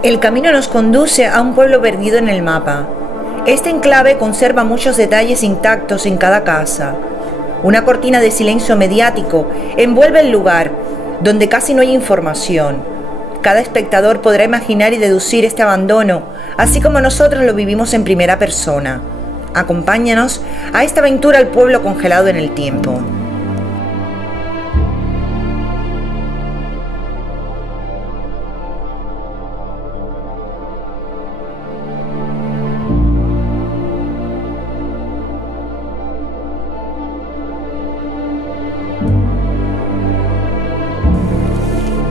El camino nos conduce a un pueblo perdido en el mapa. Este enclave conserva muchos detalles intactos en cada casa. Una cortina de silencio mediático envuelve el lugar, donde casi no hay información. Cada espectador podrá imaginar y deducir este abandono, así como nosotros lo vivimos en primera persona. Acompáñanos a esta aventura al pueblo congelado en el tiempo.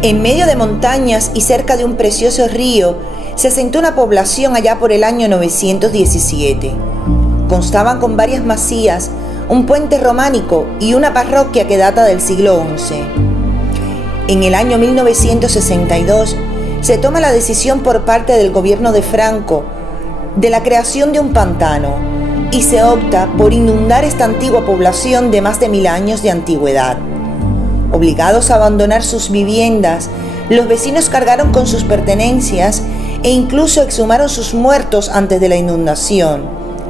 En medio de montañas y cerca de un precioso río, se asentó una población allá por el año 917. Constaban con varias masías, un puente románico y una parroquia que data del siglo XI. En el año 1962 se toma la decisión por parte del gobierno de Franco de la creación de un pantano y se opta por inundar esta antigua población de más de 1000 años de antigüedad. Obligados a abandonar sus viviendas, los vecinos cargaron con sus pertenencias e incluso exhumaron sus muertos antes de la inundación,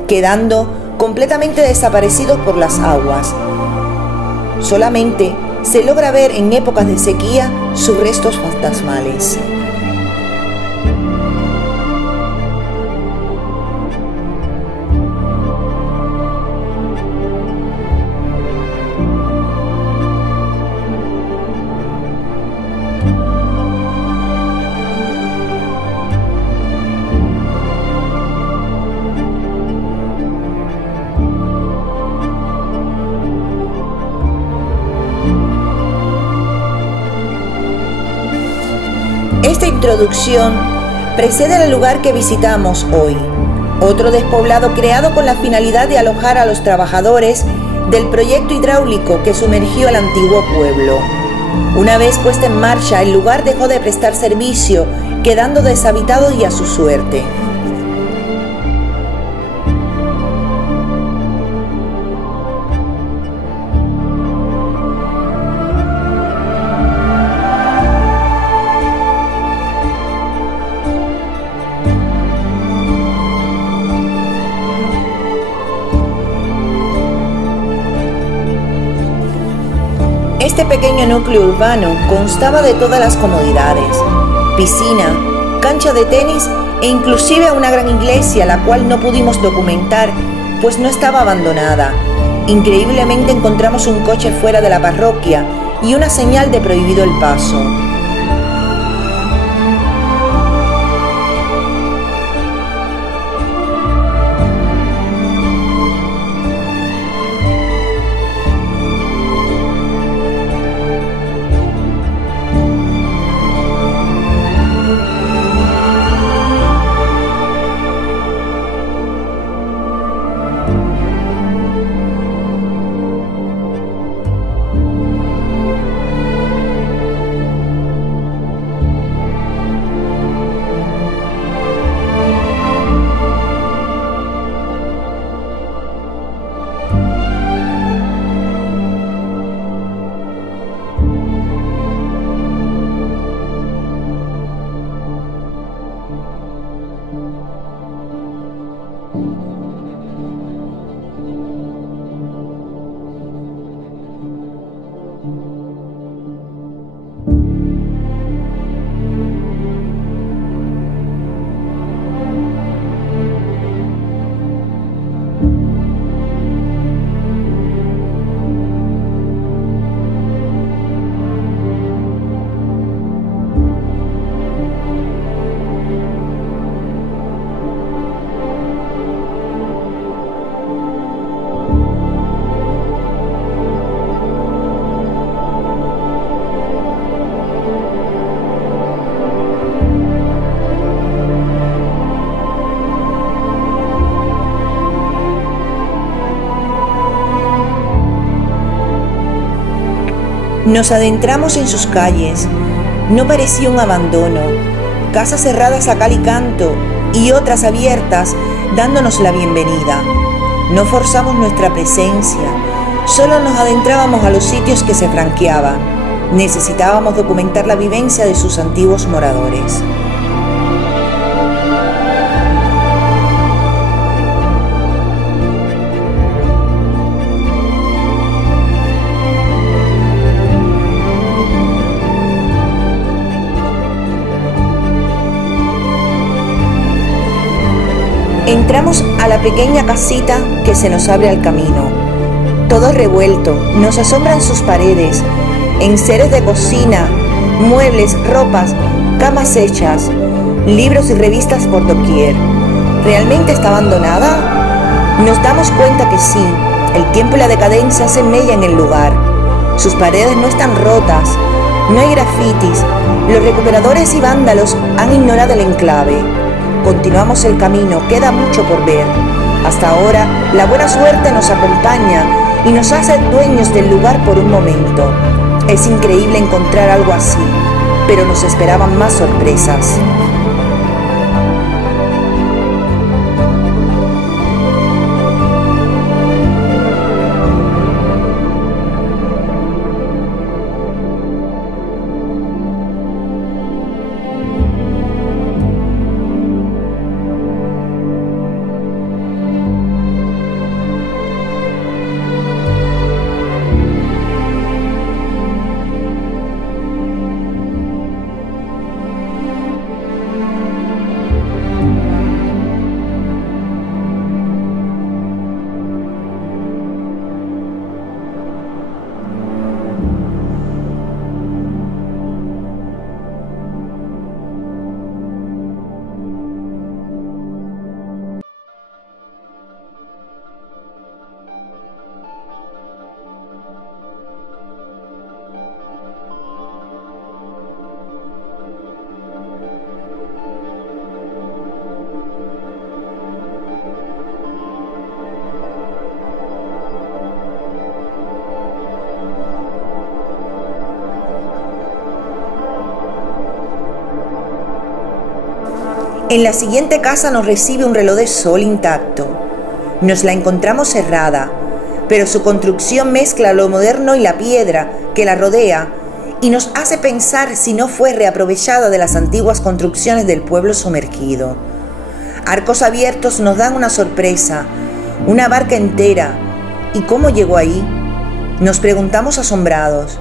quedando completamente desaparecidos por las aguas. Solamente se logra ver en épocas de sequía sus restos fantasmales. Esta introducción precede al lugar que visitamos hoy, otro despoblado creado con la finalidad de alojar a los trabajadores del proyecto hidráulico que sumergió al antiguo pueblo. Una vez puesta en marcha, el lugar dejó de prestar servicio, quedando deshabitado y a su suerte. Este pequeño núcleo urbano constaba de todas las comodidades: piscina, cancha de tenis e inclusive una gran iglesia, la cual no pudimos documentar, pues no estaba abandonada. Increíblemente encontramos un coche fuera de la parroquia y una señal de prohibido el paso. Nos adentramos en sus calles. No parecía un abandono. Casas cerradas a cal y canto y otras abiertas dándonos la bienvenida. No forzamos nuestra presencia, solo nos adentrábamos a los sitios que se franqueaban. Necesitábamos documentar la vivencia de sus antiguos moradores. Entramos a la pequeña casita que se nos abre al camino. Todo revuelto, nos asombran sus paredes, enseres de cocina, muebles, ropas, camas hechas, libros y revistas por doquier. ¿Realmente está abandonada? Nos damos cuenta que sí, el tiempo y la decadencia hacen mella en el lugar. Sus paredes no están rotas, no hay grafitis, los recuperadores y vándalos han ignorado el enclave. Continuamos el camino, queda mucho por ver. Hasta ahora, la buena suerte nos acompaña y nos hace dueños del lugar por un momento. Es increíble encontrar algo así, pero nos esperaban más sorpresas. En la siguiente casa nos recibe un reloj de sol intacto. Nos la encontramos cerrada, pero su construcción mezcla lo moderno y la piedra que la rodea y nos hace pensar si no fue reaprovechada de las antiguas construcciones del pueblo sumergido. Arcos abiertos nos dan una sorpresa, una barca entera. ¿Y cómo llegó ahí? Nos preguntamos asombrados.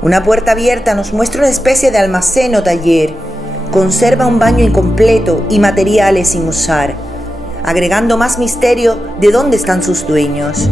Una puerta abierta nos muestra una especie de almacén o taller. Conserva un baño incompleto y materiales sin usar, agregando más misterio de dónde están sus dueños.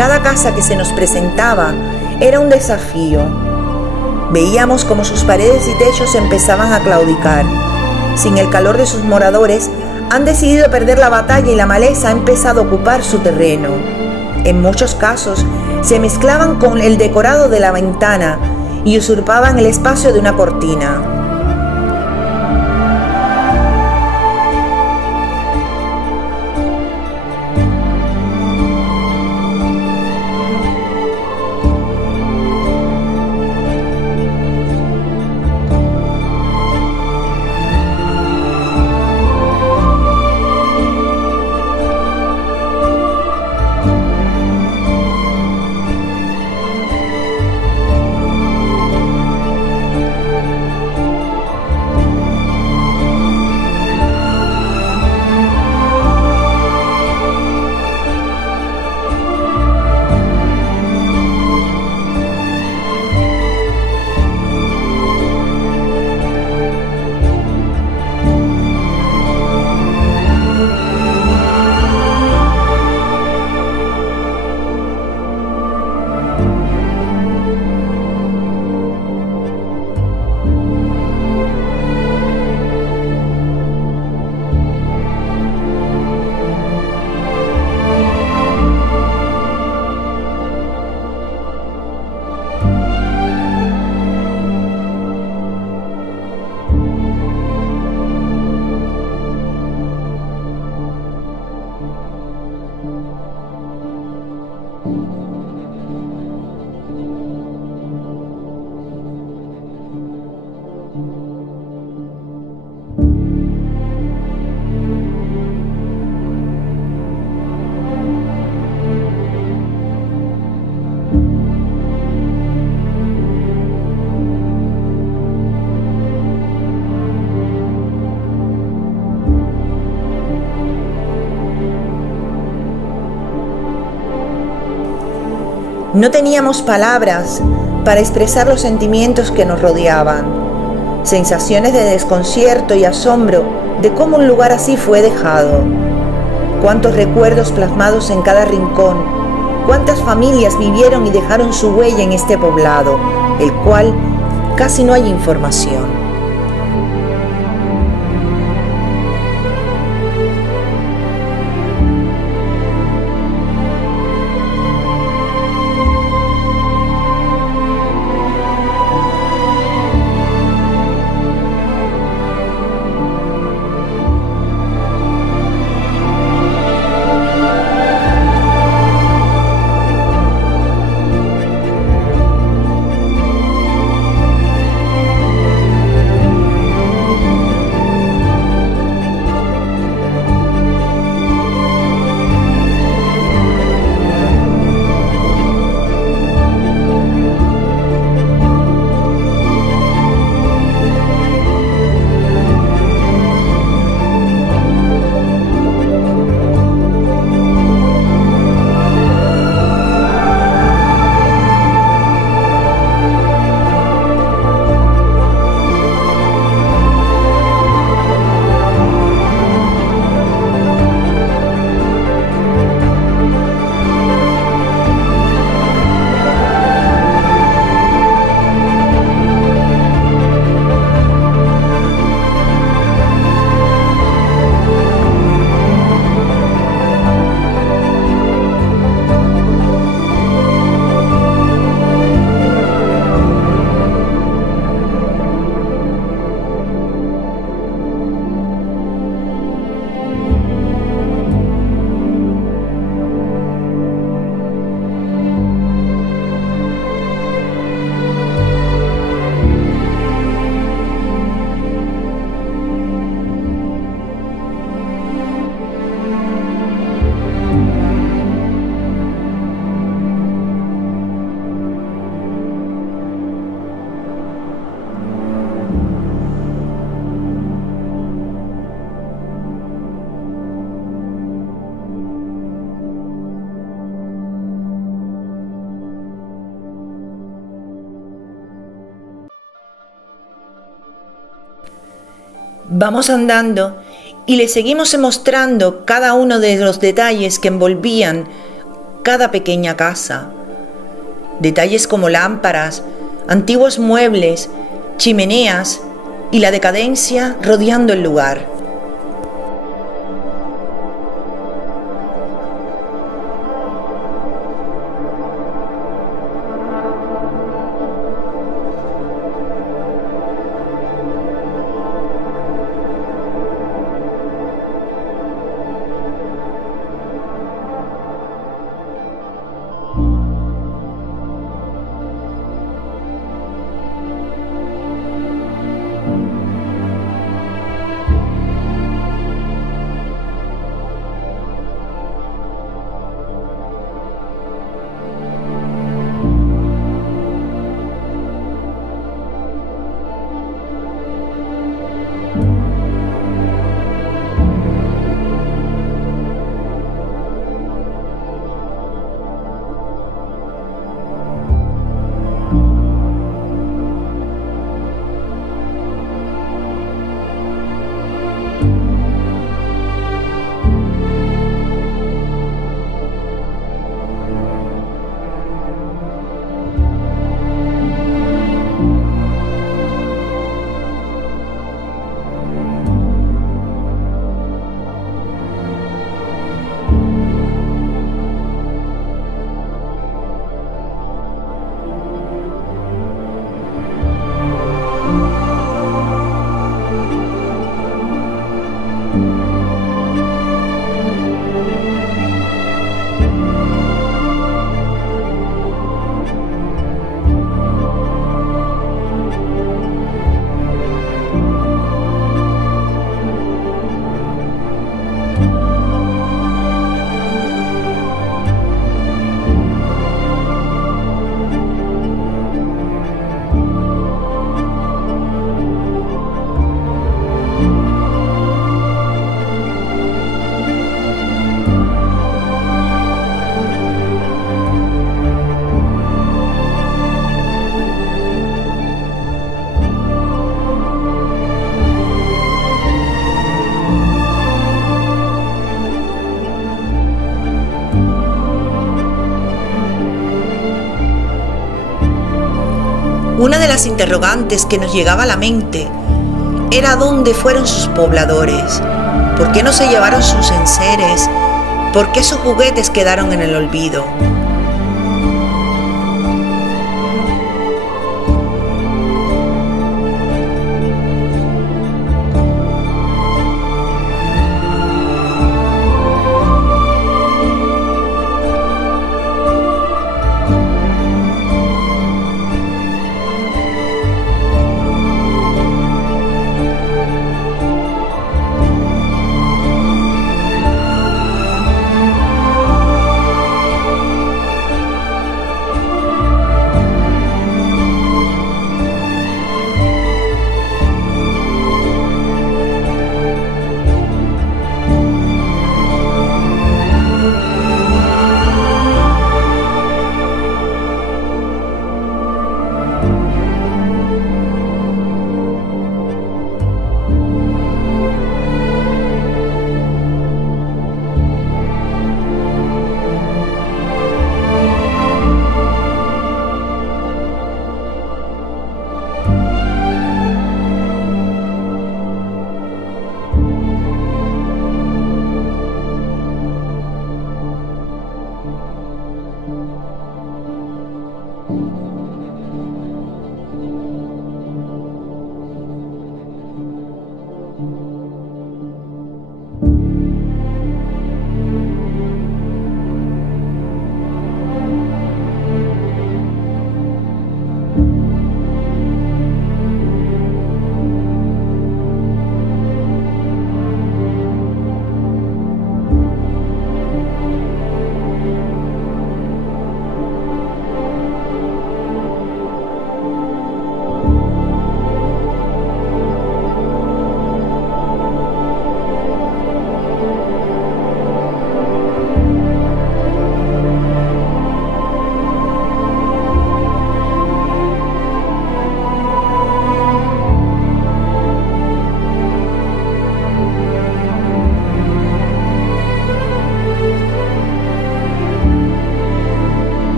Cada casa que se nos presentaba era un desafío. Veíamos como sus paredes y techos empezaban a claudicar. Sin el calor de sus moradores, han decidido perder la batalla y la maleza ha empezado a ocupar su terreno. En muchos casos, se mezclaban con el decorado de la ventana y usurpaban el espacio de una cortina. No teníamos palabras para expresar los sentimientos que nos rodeaban, sensaciones de desconcierto y asombro de cómo un lugar así fue dejado. Cuántos recuerdos plasmados en cada rincón, cuántas familias vivieron y dejaron su huella en este poblado, el cual casi no hay información. Vamos andando y le seguimos mostrando cada uno de los detalles que envolvían cada pequeña casa. Detalles como lámparas, antiguos muebles, chimeneas y la decadencia rodeando el lugar. las interrogantes que nos llegaba a la mente era dónde fueron sus pobladores, por qué no se llevaron sus enseres, por qué sus juguetes quedaron en el olvido.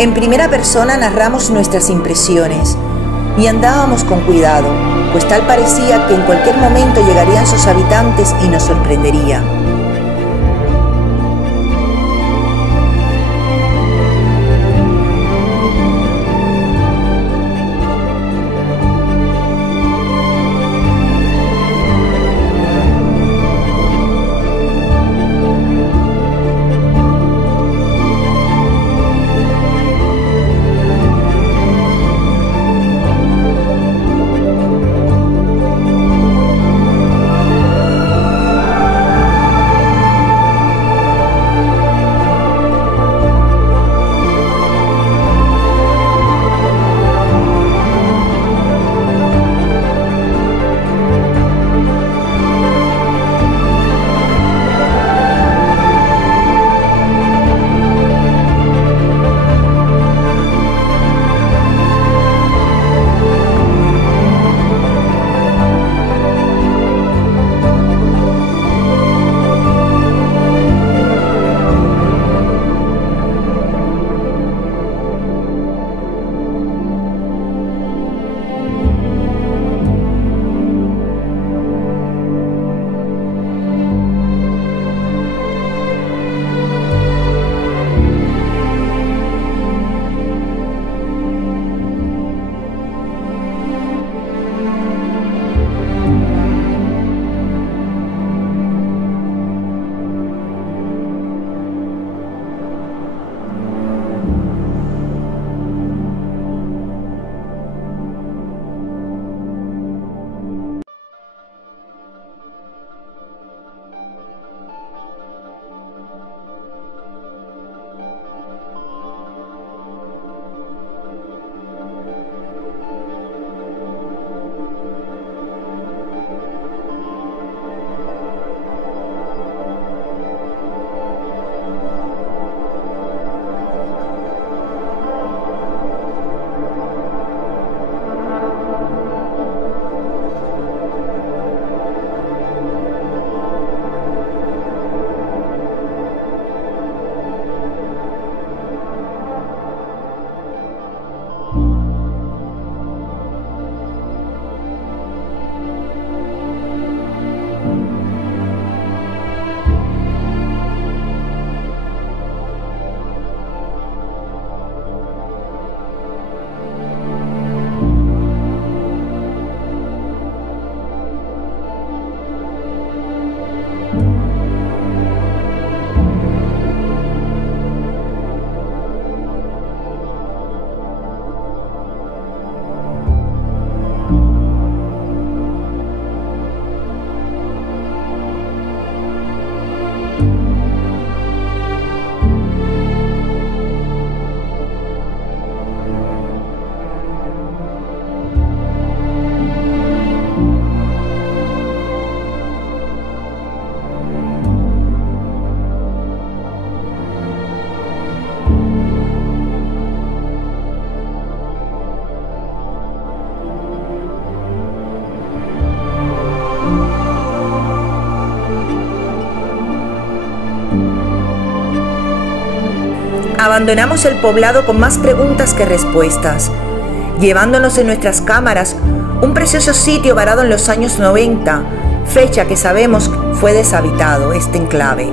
En primera persona narramos nuestras impresiones y andábamos con cuidado, pues tal parecía que en cualquier momento llegarían sus habitantes y nos sorprendería. abandonamos el poblado con más preguntas que respuestas, llevándonos en nuestras cámaras un precioso sitio varado en los años 90, fecha que sabemos fue deshabitado este enclave,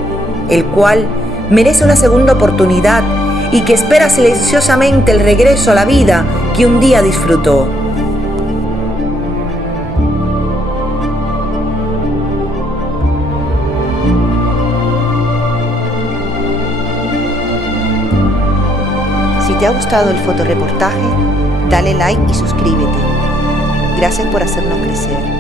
el cual merece una segunda oportunidad y que espera silenciosamente el regreso a la vida que un día disfrutó. Si te ha gustado el fotoreportaje, dale like y suscríbete. Gracias por hacernos crecer.